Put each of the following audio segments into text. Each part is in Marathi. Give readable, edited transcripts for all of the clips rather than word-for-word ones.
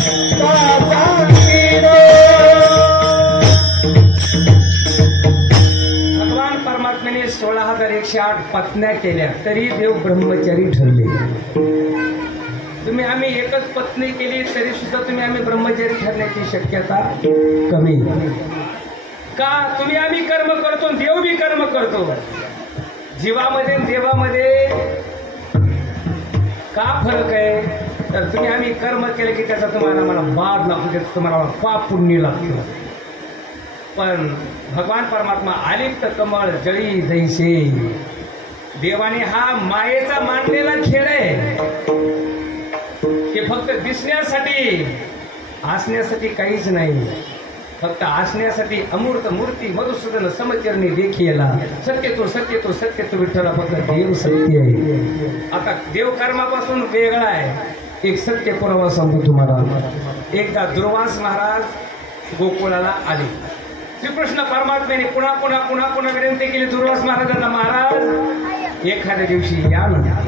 भगवान परमात्म्याने 16,108 पत्न्या केल्या तरी देव ब्रह्मचारी ठरले. तुम्ही आम्ही एकच पत्नी केली तरी सुद्धा तुम्ही आम्ही ब्रह्मचारी ठरण्याची शक्यता कमी. का? तुम्ही आम्ही कर्म करतो, देव बी कर्म करतो. जीवामध्ये देवामध्ये का फरक आहे? तर तुम्ही आम्ही कर्म केले की त्याचा तुम्हाला मला बाद लागतो, त्याचं तुम्हाला पाप पुण्य लागतो. पण भगवान परमात्मा आलिप्त कमळ जळी जैसे. देवाने हा मायेचा मांडलेला खेळ आहे की फक्त दिसण्यासाठी, हसण्यासाठी काहीच नाही. फक्त हसण्यासाठी अमूर्त मूर्ती मधुसूदन समचरणी देखीला सत्यतो सत्यतो सत्यतो विठ्ठला फक्त देव सत्य आहे. आता देव कर्मापासून वेगळा आहे. एक सत्य पुरावा सांगतो तुम्हाला. एकदा दुर्वास महाराज गोकुळाला आले. श्रीकृष्ण परमात्म्याने पुन्हा पुन्हा पुन्हा पुन्हा विनंती केली दुर्वास महाराजांना, महाराज एखाद्या दिवशी या ना,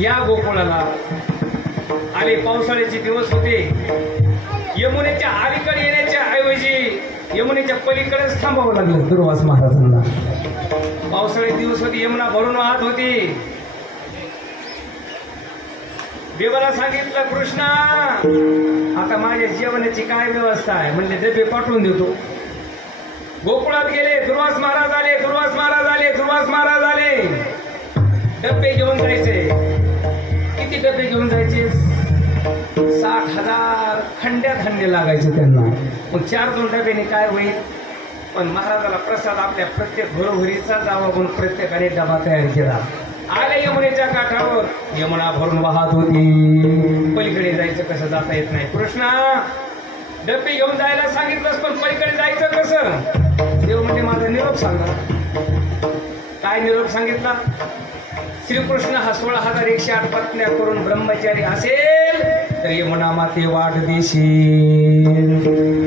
या गोकुळाला. आले. पावसाळ्याचे दिवस होते. यमुनेच्या अलीकडे येण्याच्या ऐवजी यमुनेच्या पलीकडेच थांबावं लागलं दुर्वास महाराजांना. पावसाळ्याचे दिवस होते. यमुना भरून वाहत होती. देवाला सांगितलं, कृष्णा आता माझ्या जेवणाची काय व्यवस्था आहे? म्हणले डबे पाठवून देतो. गोकुळात गेले. दुर्वास महाराज आले. दुर्वास महाराज आले. दुर्वास महाराज आले. डबे घेऊन जायचे. किती डबे घेऊन जायचे? 60,000 खंड्या धान्य लागायचे त्यांना. मग 4-2 डब्याने काय होईल? पण महाराजाला प्रसाद आपल्या प्रत्येक घरोघरीचा जावा म्हणून प्रत्येकाने डबा तयार केला. आले यमुनेच्या काठावर. यमुना भरून वाहत होती. पलीकडे जायचं कसं? जाता येत नाही. कृष्णा डबे घेऊन जायला सांगितलंस पण पलीकडे जायचं कसं? देव म्हणजे माझा निरोप सांगा. काय निरोप सांगितला? श्रीकृष्ण हा 16,108 पत्न्या करून ब्रह्मचारी असेल तर यमुना माते वाट देशील.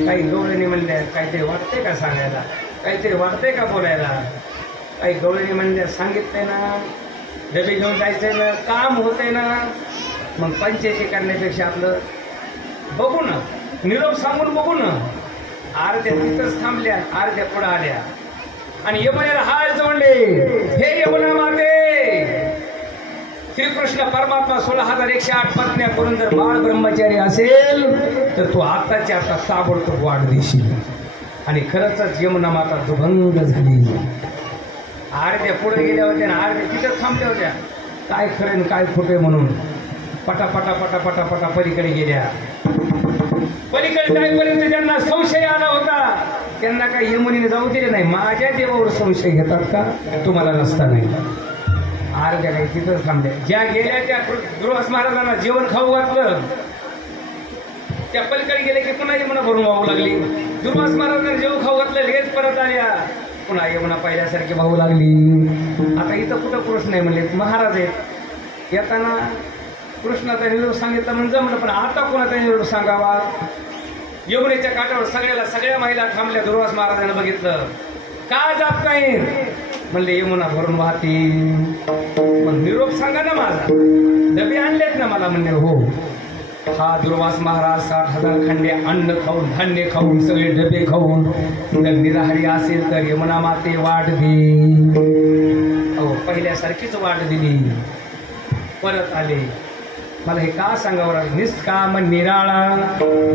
काही गवळणी म्हणल्या काहीतरी वाटते का सांगायला? काहीतरी वाटते का बोलायला? काही गवळणी म्हणल्या सांगितलंय ना, डबे घेऊन जायचंय ना, काम होतंय ना. मग पंचायती करण्यापेक्षा आपलं बघू ना, निरोप सांगून बघू ना. अर्ध्या तिथंच थांबल्या, अर्ध्या पुढे आल्या आणि यमुनेला हात जोडले. हे यमुना माते, श्रीकृष्ण परमात्मा 16,108 पत्न्या करून जर बाळ ब्रह्मचारी असेल तर तू आताच्या आता ताबडतोब वाढ देशील. आणि खरंच यमुना माता दुभंग झाली. अर्ध्या पुढे गेल्या होत्या आणि अर्ध्या तिथंच थांबल्या होत्या. काय खरं काय खोटे म्हणून पटापटा पटापटा पटा पलीकडे गेल्या. पलीकडे जाईपर्यंत त्यांना संशय आला होता. त्यांना काही यमुनीने जाऊ दिले नाही. माझ्या देवावर संशय घेतात का? तुम्हाला नसता नाही. अर्ध्या काही तिथंच थांबल्या. ज्या गेल्या त्या दुर्वास महाराजांना जेवण खाऊ घातलं. त्या पलीकडे गेले की पुन्हा यमुना भरून वाहू लागली. दुर्वास महाराजांना जेवण खाऊ घातलं. लगेच परत आल्या. पुन्हा यमुना पहिल्यासारखी वाहू लागली. आता इथं कुठं कृष्ण आहे म्हणले महाराज आहेत. येताना कृष्णाचा निरोप सांगितला म्हणजे जमलं. पण आता कोणाचा निरोप सांगावा? यमुनेच्या काठावर सगळ्या महिला थांबल्या. दुर्वास महाराजांना बघितलं. का जात नाही? म्हणले यमुना भरून वाहती. मग निरोप सांगा ना माझा. डबे आणलेत ना मला? म्हणले हो. हा दुर्वास महाराज 60,000 खंडे अन्न खाऊन, धान्य खाऊन, सगळे डबे खाऊन जर निराहारी असेल तर यमुना माते वाट दे. अहो पहिल्यासारखीच वाट दिली. परत आले. मला हे का सांगावं लागलं? निष्काम निराळा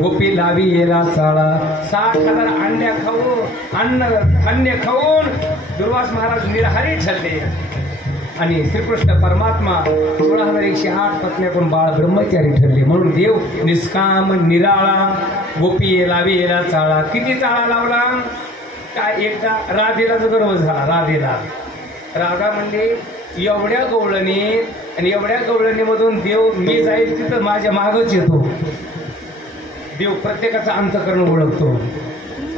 गोपी लावी येला चाळा. 60,000 अंड्या खाऊन, धान्य खाऊन दुर्वास महाराज निराहारी ठरले. आणि श्रीकृष्ण परमात्मा 16,108 पत्न्याकडून बाळ ब्रह्मचारी ठरले. म्हणून देव निष्काम निराळा गोपी लावी येला चाळा. किती चाळा लावला? काय एकदा राधेला जो गर्व झाला. राधा म्हणले एवढ्या गवळणी आणि एवढ्या गवळणीमधून देव मी जाईल तिथं माझ्या मागच येतो. देव प्रत्येकाचा अंतःकरण ओळखतो.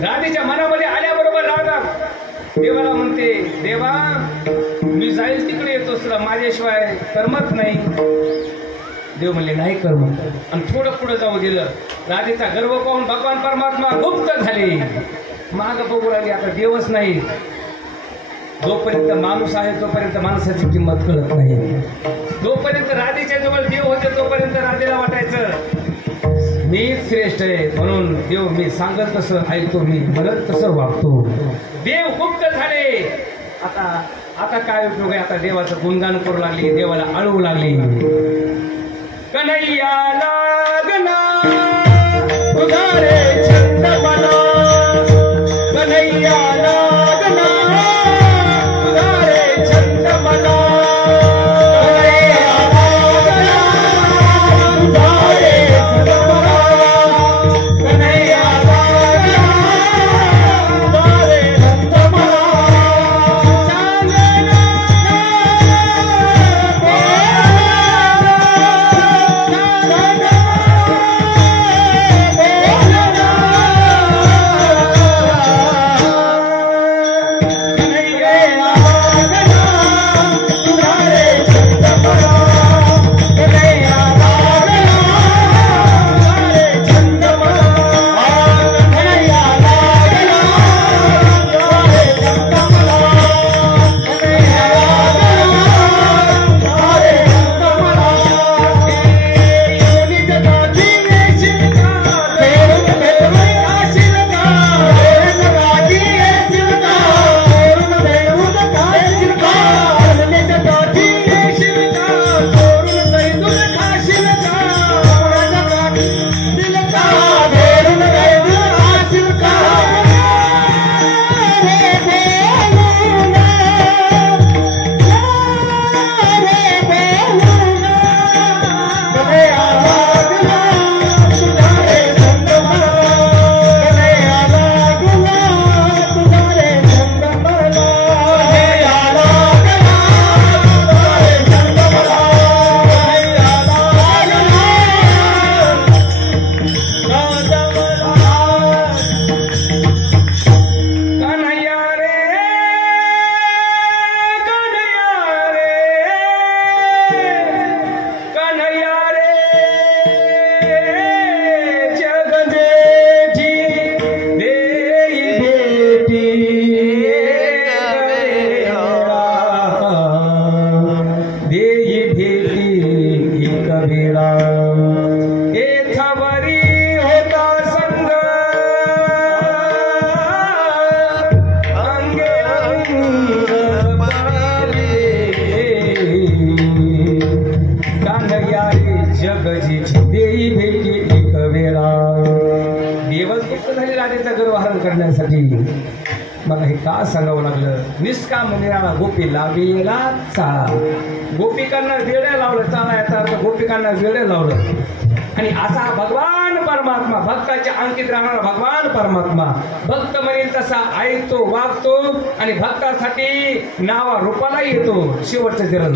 राधेच्या मनामध्ये आल्याबरोबर राधा देवाला म्हणते, देवा मी जाईल तिकडे येतो, तुला माझ्याशिवाय करमत नाही. देव म्हणले नाही करमत. आणि थोडं पुढे जाऊ दिलं. राधेचा गर्व पाहून भगवान परमात्मा गुप्त झाले. माग बघू लागले. आता देवच नाही. जोपर्यंत माणूस आहे तोपर्यंत माणसाची किंमत कळत नाही. जोपर्यंत राधेच्या जवळ देव होते तोपर्यंत राधेला वाटायचं मी श्रेष्ठ आहे म्हणून देव मी सांगत तसं ऐकतो, मी म्हणत तसं वागतो. देव गुप्त झाले. आता आता काय उपयोग आहे? आता देवाचं गुणगान करू लागली, देवाला अळवू लागली. कन्हैया लागला तुझा रे छंद मला, कन्हैया लागला तुझा रे छंद मला, मला हे का सांगावं लागलं. निष्काम निराळा गोपी लावेला चाळा. गोपिकांना वेड्या लावलं, चाळा याचा अर्थ गोपिकांना वेड्या लावलं. आणि असा भगवान परमात्मा, भक्ताच्या अंकित राहणारा भगवान परमात्मा, भक्त म्हणेल तसा ऐकतो, वागतो आणि भक्तासाठी नावा रूपाला येतो. शेवटचं चरण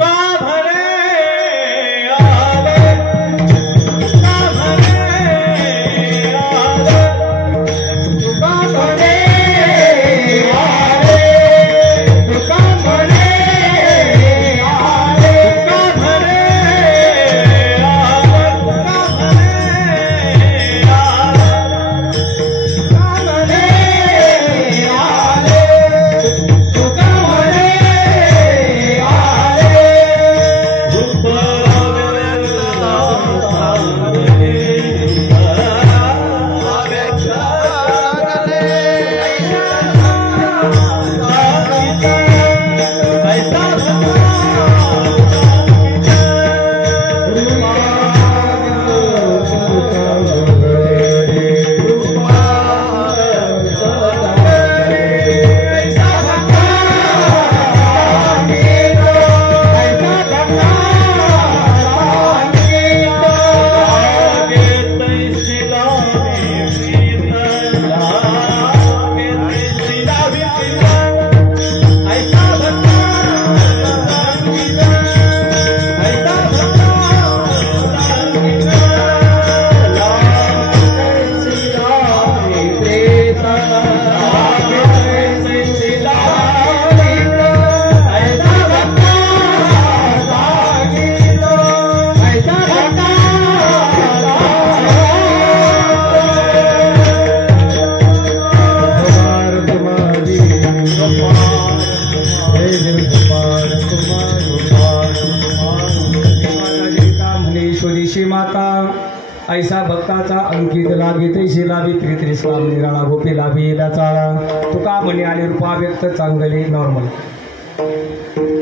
ऐसा भक्ताचा अंकित लाभी तैशी लाभी त्रिश्राम निराळा गोपी लाभी चाळा तुका म्हणे आले रूपा व्यक्त चांगले नॉर्मल.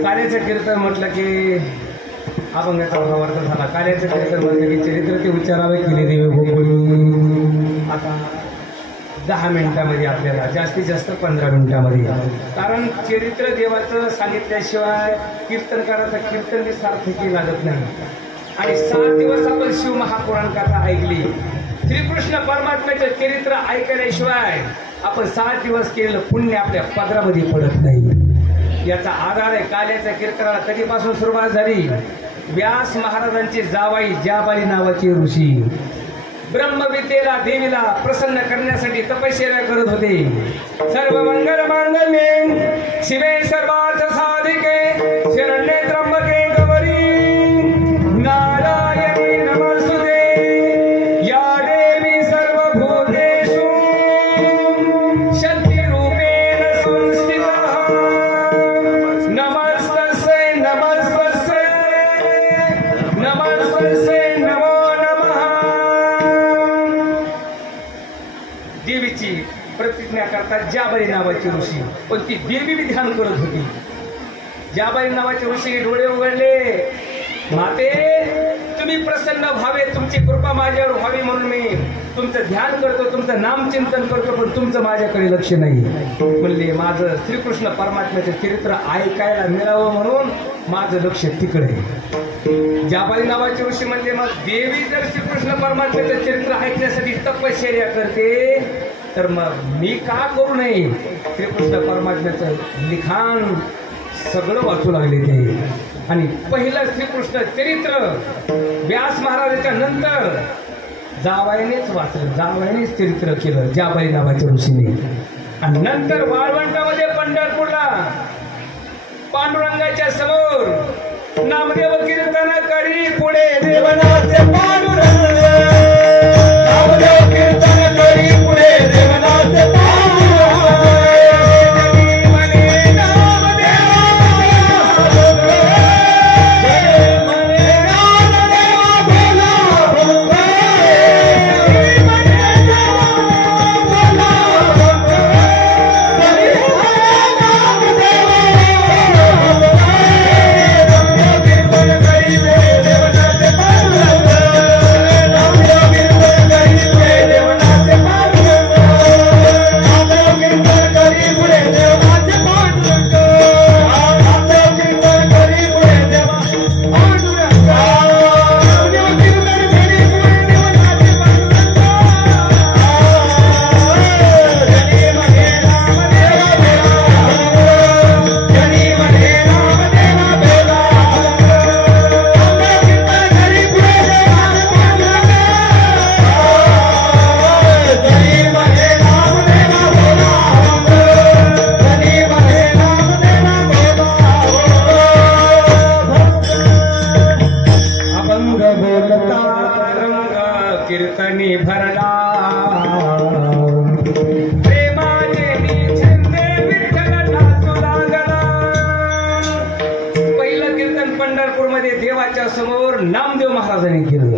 कार्याचं कीर्तन म्हटलं की अभंगाचा भावार्थ झाला. कार्याचं कीर्तन म्हटलं की चरित्र ते उच्चारावे केले देवे गोकुळी. आता 10 मिनिटामध्ये आपल्याला जास्तीत जास्त 15 मिनिटामध्ये, कारण चरित्र देवाचं सांगितल्याशिवाय कीर्तनकाराचं कीर्तन सार्थकी लागत नाही. आणि 7 दिवस आपण शिव महापुराण कथा ऐकली. श्रीकृष्ण परमात्म्याचं चरित्र ऐकल्याशिवाय आपण 7 दिवस केलेलं पुण्य आपल्या पदरामध्ये पडत नाही. याचा आधार आहे काल्याच्या कीर्तनाला कधीपासून सुरुवात झाली. व्यास महाराजांची जावाई जाबाई नावाची ऋषी ब्रह्मविद्येला देवीला प्रसन्न करण्यासाठी तपश्चर्या करत होते. सर्व मंगल मांगल्ये शिवे सर्वार्थ साधिके शरण्ये त्र्यंबके गौरी नारायणी नमस्तुते या देवी सर्वभूतेषु शक्तिरूपेण संस्थितः नमस्तस्यै नमस्तस्यै नमस्तस्यै नमो नमः. देवीची प्रतिज्ञा करतात जाबाई नावाची ऋषी, पण ती देवी बी ध्यान करत होती. जाबाई नावाचे ऋषी डोळे उघडले, माते तुम्ही प्रसन्न व्हावे, तुमची कृपा माझ्यावर व्हावी म्हणून मी तुमचं ध्यान करतो, तुमचं नामचिंतन करतो, पण तुमचं माझ्याकडे लक्ष नाही. म्हणले माझं श्रीकृष्ण परमात्म्याचं चरित्र ऐकायला मिळावं म्हणून माझं लक्ष तिकडे. जाबाई नावाचे ऋषी म्हणजे मग देवी जर श्रीकृष्ण परमात्म्याचं चरित्र ऐकण्यासाठी तपश्चर्या करते तर मग मी का करू नये. श्रीकृष्ण परमात्म्याचं लिखाण सगळं वाचू लागले ते. आणि पहिलं श्रीकृष्ण चरित्र व्यास महाराजांच्या नंतर जावाईनेच वाचलं, जावाईनेच चरित्र केलं जाबाई नावाच्या ऋषीने. आणि नंतर वाळवंटामध्ये पंढरपूरला पांडुरंगाच्या समोर नामदेव कीर्तन करी पुढे देवनाथ पांडुरंग, नामदेव कीर्तन करी पुढे देवनाथ पांडुरंग. कीर्तनी भरला प्रेमाने छंदे विठ्ठल नाचू लागला. पहिलं कीर्तन पंढरपूरमध्ये देवाच्या समोर नामदेव महाराजांनी केलं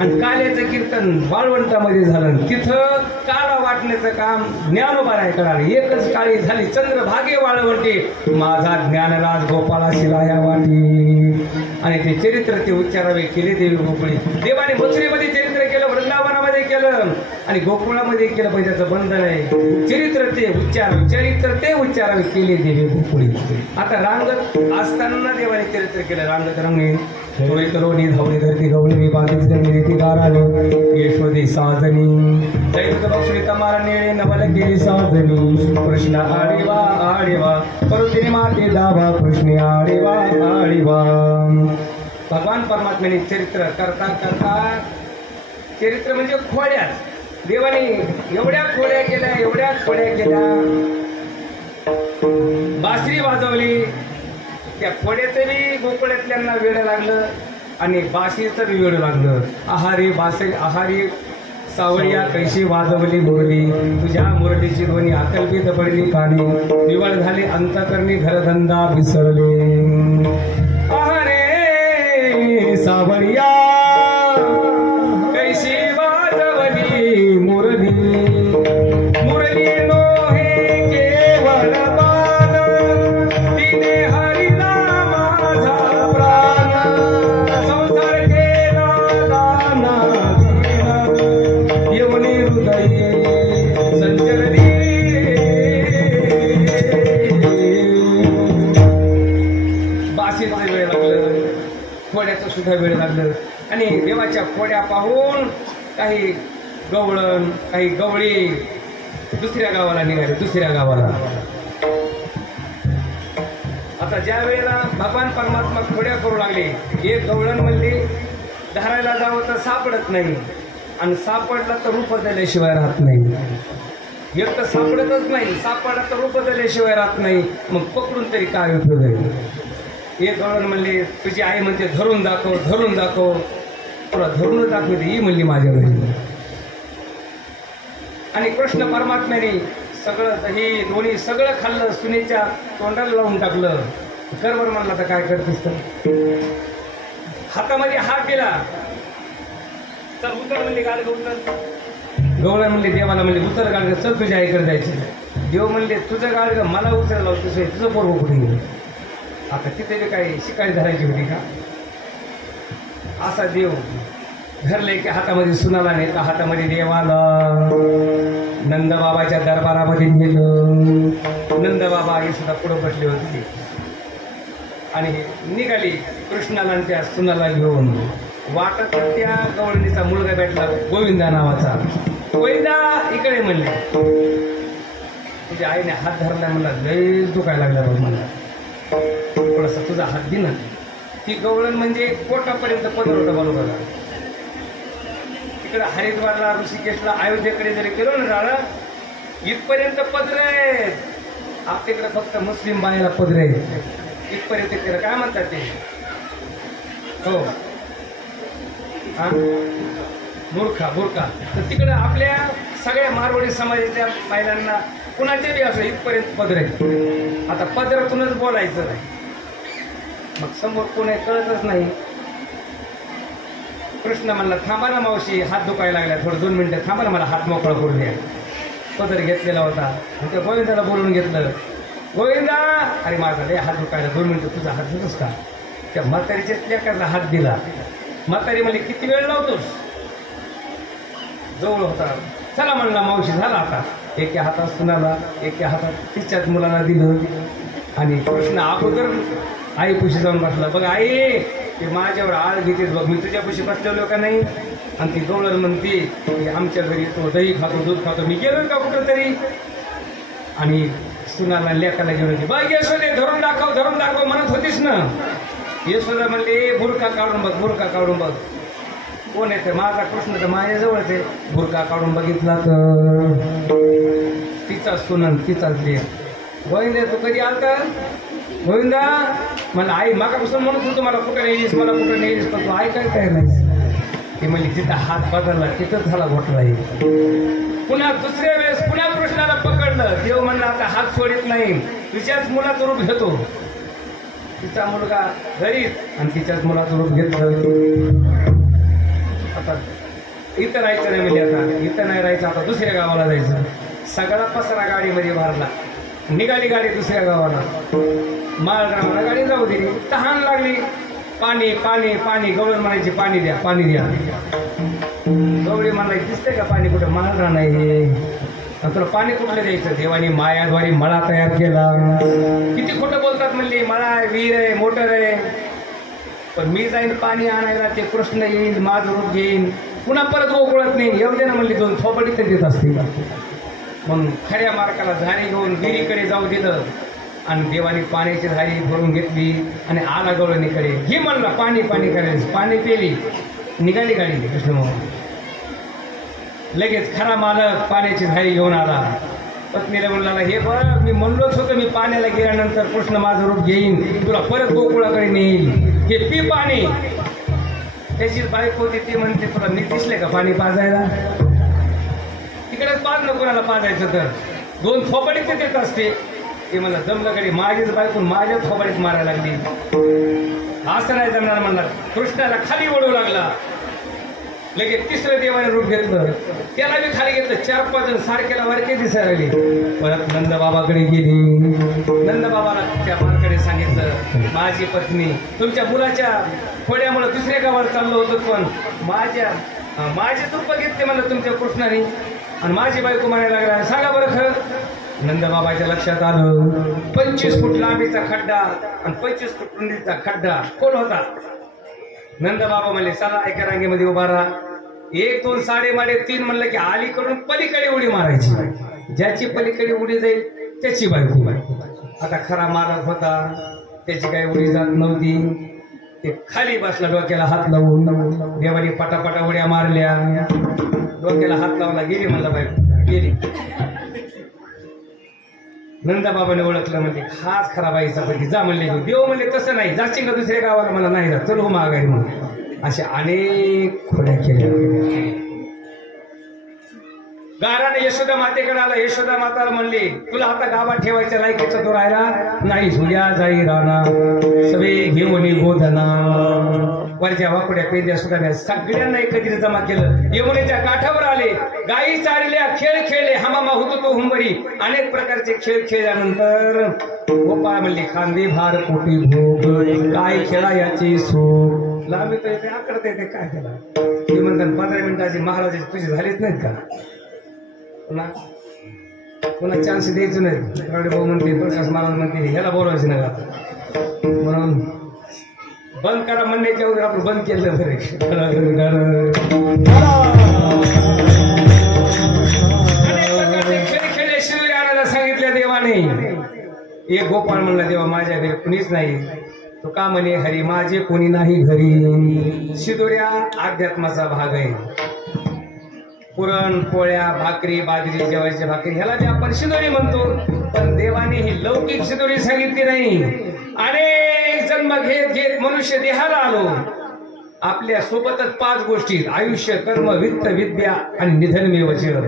आणि काल्याचं कीर्तन वाळवंटामध्ये झालं. तिथं काळा वाटण्याचं काम ज्ञानोबाराय करार. एकच काळी झाली चंद्रभागे वाळवंटे माझा ज्ञानराज गोपाळा शिलाया वाटी. आणि ते चरित्र ते उच्चारावे केले देवी गोकुळी. देवाने मथुरेमध्ये चरित्र केलं, वृंदावनामध्ये केलं आणि गोकुळामध्ये केलं, पण त्याचं बंधन आहे. चरित्र ते उच्चारावे केले देवी गोकुळी. आता रांगत असताना देवाने चरित्र केलं. रांगत रंगे थोडी करोनी धावणी धरती गवळी बांधीच गंगी गाराने यशोदी साजनी दैवत बक्षुडी तमारा नेळे नवल केली साजनी. कृष्ण आडीवा आडीवा परुतिनी माते दावा कृष्ण आडीवा आडीवा. भगवान परमात्म्याने चरित्र करता करता चरित्र म्हणजे खोड्यात देवाने एवढ्या खोड्या केल्या बासरी वाजवली. त्या खोड्यातही गोकुळातल्यांना वेळ लागलं आणि बासरीचं बी वेळ लागलं. आहारी सावळिया कैशी वाजवली मुरली तुझ्या मुरलीची ध्वनी अकल्पित पडली कानी. निवळ झाली अंतकरणी घरधंदा विसरले. आहारे सावळिया कैशी खोड्याचं सुद्धा वेळ लागलं आणि देवाच्या खोड्या पाहून काही गवळण काही गवळी दुसऱ्या गावाला निघाले, दुसऱ्या गावाला. आता ज्या वेळेला भगवान परमात्मा खोड्या करू लागले, एक गवळण म्हणली धरायला जावं तर सापडत नाही आणि सापडला तर रूप बदलल्याशिवाय राहत नाही. एक तर सापडतच नाही, सापडला तर रूप बदलल्याशिवाय राहत नाही, मग पकडून तरी काय उपयोग आहे. एक गवळण म्हणली तुझी आई म्हणते धरून दाखव, धरून दाखव. तुला धरून दाखवते ही म्हणली माझ्या घरी. आणि कृष्ण परमात्म्याने सगळं ही दोन्ही सगळं खाल्लं, सुनेच्या तोंडाला लावून टाकलं. करवर म्हणला तर काय करतेस तर, हातामध्ये हात दिला तर उतर म्हणले गाडगं उतर. गवळण म्हणले देवाला म्हणले उतर गाडगं, चल तुझ्या आईकडे जायचं. देव म्हणले तुझं गाडगं मला उतर लावतोस, तुझं पोरगं कुठे गेलं. आता तिथे बी काही शिकायची धरायची होती का. असा देव धरले की हातामध्ये सुनाला नाही, एका हातामध्ये देवाला. नंदबाबाच्या दरबारामध्ये नेलं. नंदबाबा हे सुद्धा पुढं बसले होते आणि निघाली कृष्णाला आणि त्या सुनाला घेऊन. वाटत त्या गवळणीचा मुलगा भेटला गोविंदा नावाचा. गोविंदा इकडे म्हणले. तुझ्या आईने हात धरला, म्हणला लय दुखायला लागला बघ, मला थोडासा तुझा हात दे ना. ती गवळण म्हणजे पोटापर्यंत पदर होता बरोबर. तिकडे हरिद्वारला, ऋषिकेशला, अयोध्येकडे जरी गेलो ना झालं इथपर्यंत पदर आहेत. आपल्याकडे फक्त मुस्लिम बायाला पदर आहेत इथपर्यंत. त्याला काय म्हणतात ते, हो हा बुरखा, बुरखा. तर तिकडे आपल्या सगळ्या मारवाडी समाजाच्या महिलांना कुणाचे बी असं इथपर्यंत पदर आहेत. आता पदरातूनच बोलायचं, मग समोर कोणी कळतच नाही. कृष्ण म्हणला थांबा ना मावशी, हात दुखायला लागला, थोडं 2 मिनिटं थांबा ना, मला हात मोकळा करून द्या. पदर घेतलेला होता आणि त्या गोविंदाला बोलून घेतलं. गोविंदा, अरे माझा लय हात दुखायला, 2 मिनिटं तुझा हात देतोस का. त्या म्हातारीच्या लेकराला हात दिला. म्हातारी म्हणली किती वेळ लावतोस. जवळ होता. चला म्हणला मावशी, झाला आता. एका हातात सुनाला, एका हातात तिच्याच मुलाला दिलं आणि कृष्ण अगोदर आई पुशी जाऊन बसला. बघ आई, ते माझ्यावर आळ घेते बघ, मी तुझ्या पुशी बसलेलो का नाही. आणि ती गवळण म्हणते की आमच्या घरी तो दही खातो, दूध खातो, मी गेलो का कुठं तरी. आणि सुनाला लेकाला घेऊन होती. बघ यशोदे, धरून दाखव, धरून दाखव म्हणत होतीस ना. यशोदा म्हणले बुरका काढून बघ, बुरका काढून बघ. कोण आहे ते, माझा कृष्ण तर माझ्याजवळच आहे. बुरका काढून बघितला तर तिचा सुनन, तिचाच लेक. गोविंदा तू कधी आलता. गोविंदा मला आई मागापासून म्हणत होतो मला कुठं नेलीस, मला कुठं नेलीस, पण तू ऐकाय काय नाही. ती म्हणली तिथं हात बदलला, तिथंच झाला घोटला. पुन्हा दुसऱ्या वेळेस पुन्हा कृष्णाला पकडलं. देव म्हणला आता हात सोडित नाही, तुझ्याच मुलाचं रूप घेतो. तिचा मुलगा घरीच आणि तिच्याच मुलाचं रूप घेतलं. आता इथं राहायचं नाही म्हणजे, आता इथं नाही राहायचं, आता दुसऱ्या गावाला जायचं. सगळा पसरा गाडीमध्ये भरला. निघाली गाडी दुसऱ्या गावाला. माळरामाला गाडी जाऊ दिली. तहान लागली. पाणी पाणी पाणी. गवळण म्हणायची पाणी द्या, पाणी द्या. गवळी म्हणायची दिसतंय का पाणी कुठं. माळरा नाही. तुला पाणी कुठलं द्यायचं. देवानी मायाद्वारे मळा तयार केला. किती खोटं बोलतात म्हणली. मळा विहीर आहे, मोटर आहे, पण मी जाईन पाणी आणायला, ते कृष्ण येईल, माझं रूप घेईन, पुन्हा परत गोकुळात नाही. एवढे ना म्हणली 2 थोपडी तर देत असतील. मग खऱ्या मार्काला झाडी घेऊन विहिरीकडे जाऊ दिलं आणि देवानी पाण्याची झाडी भरून घेतली आणि आला गवळणीकडे. ही म्हणला पाणी पाणी करायचं. पाणी पेली. निघाली गाडी. कृष्ण लगेच खरा मालक पाण्याची झाडी घेऊन आला. पत्नीला म्हणला हे बघ, मी म्हणलोच होतं मी पाण्याला गेल्यानंतर कृष्ण माझं रूप घेईन, तुला परत गोकुळाकडे नेईल, हे पी पाणी. त्याची बायको होती, ती म्हणते तुला मी दिसले का पाणी पाजायला. तिकडेच पाज न कोणाला पाजायचं तर 2 थोबाडीत देत असते. ते मला जमलं कडे माझीच बायकून माझ्या थोबाडीत मारायला लागली. असं नाही जमणार म्हणला. कृष्णाला खाली ओढू लागला. लगेच तिसरं देवाने रूप घेतलं. त्याला बी खाली घेतलं. 4-5 जण सारख्याला वरके दिसायला लागले. परत नंदबाबाकडे गेली. नंदबाबाला त्या बाळकडे सांगितलं माझी पत्नी तुमच्या मुलाच्या खोड्यामुळे दुसऱ्या गावाला चाललो होतो, पण माझे रूप घेतले म्हणलं तुमच्या कृष्णाने आणि माझी बायको म्हणायला लागला. सांगा बरं खरं. नंदबाबाच्या लक्षात आलं 25 फूट लांबीचा खड्डा आणि 25 फूट रुंदीचा खड्डा खोल होता. नंद बाबा म्हणले चला एका रांगेमध्ये उभा राहा. 1 2 साडेमाडे 3 म्हणलं की अलीकडून पलीकडे उडी मारायची. ज्याची पलीकडे उडी जाईल त्याची बायको. आता खरा मालक होता, त्याची काही उडी जात नव्हती. ते खाली बसला, डोक्याला हात लावून. देवानी पटापटा उड्या मारल्या, डोक्याला हात लावला, गेली म्हणला बायको, गेली. नंदाबाबाने ओळखलं, म्हणजे खास खरा बाईचा पती. जा म्हणले, देव म्हणले तसं नाही, जाशील का दुसऱ्या गावाला? मला नाही जा, चल हो माघारी म्हणून. अशा अनेक खोड्या केल्या. गाराने यशोदा मातेकडे आला. यशोदा माताला म्हणले, तुला आता गावात ठेवायच्या लायकीचा तो राहिला नाही. झुल्या जाई राणा सवे घेऊन गोधना. वरच्या वाकुड्या पेंद्या सुद्धा सगळ्यांना एकत्रित जमा केलं. यमुनेच्या काठावर आले, गायी चालल्या, खेळ खेळले, हमामा होतो तो हुंबरी. अनेक प्रकारचे खेळ खेळल्यानंतर गोपाळ म्हणले, खांदे भार पोटी भोग, काय खेळा याची सोग. लांब येतो येते, आकडता येते, काय त्याला ते म्हणतात. 15 मिनिटाची महाराजाची तुझी झालीच नाहीत का? पुन्हा चान्स द्यायचं नाही. भाऊ म्हणते, प्रकाश महाराज म्हणते, ह्याला बोलवायचं नाही आता, म्हणून बंद करा म्हणण्याच्या अगोदर आपण बंद केलं. खेळ खेळले शिदोरी आणायला सांगितल्या देवाने. एक गोपाळ म्हणला, देवा माझ्या घरी कुणीच नाही. तो का म्हणे, हरी माझे कोणी नाही घरी. शिदोऱ्या अध्यात्माचा भाग आहे. पुरण पोळ्या भाकरी बाजरी जेवायच्या भाकरी ह्याला जे आपण शिदोरी म्हणतो, पण देवाने ही लौकिक शिदोरी सांगितली नाही. अनेक जन्म घेत घेत मनुष्य देहाला आलो. आपल्या सोबतच 5 गोष्टी, आयुष्य, कर्म, वित्त, विद्या आणि निधनमेव जय.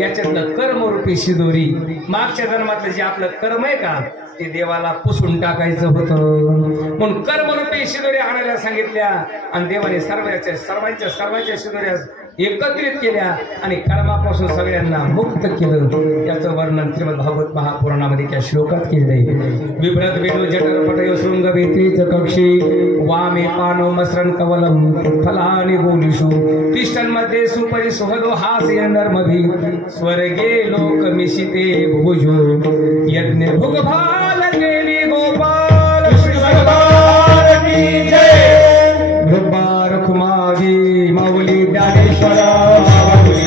याच्यातलं कर्मरूपी शिदोरी, मागच्या जन्मातलं जे आपलं कर्म आहे का, ते देवाला पुसून टाकायचं होतं. म्हणून कर्मरूपी शिदोऱ्या आणायला सांगितल्या. आणि देवाने सर्वांच्या शिदोऱ्या एकत्रित केल्या आणि कर्मापासून सगळ्यांना मुक्त केलं. त्याचं वर्णन श्रीमद भागवत महापुराणामध्ये त्या श्लोकात केले. बिभ्रत वेदो जठर पटयो शृंग वेत्रीच कक्षी वामे पानो मस्रन कवलम फलानि गोलिषु तिष्ठन्मध्ये सुपरि सुहदो हास्य नर्मभि स्वर्गे लोक मिशिते भुजो यज्ञ भुगभाल गेली गोपाल भगवान की जय. मुबारक मागी माऊली ज्ञानेश्वर माऊली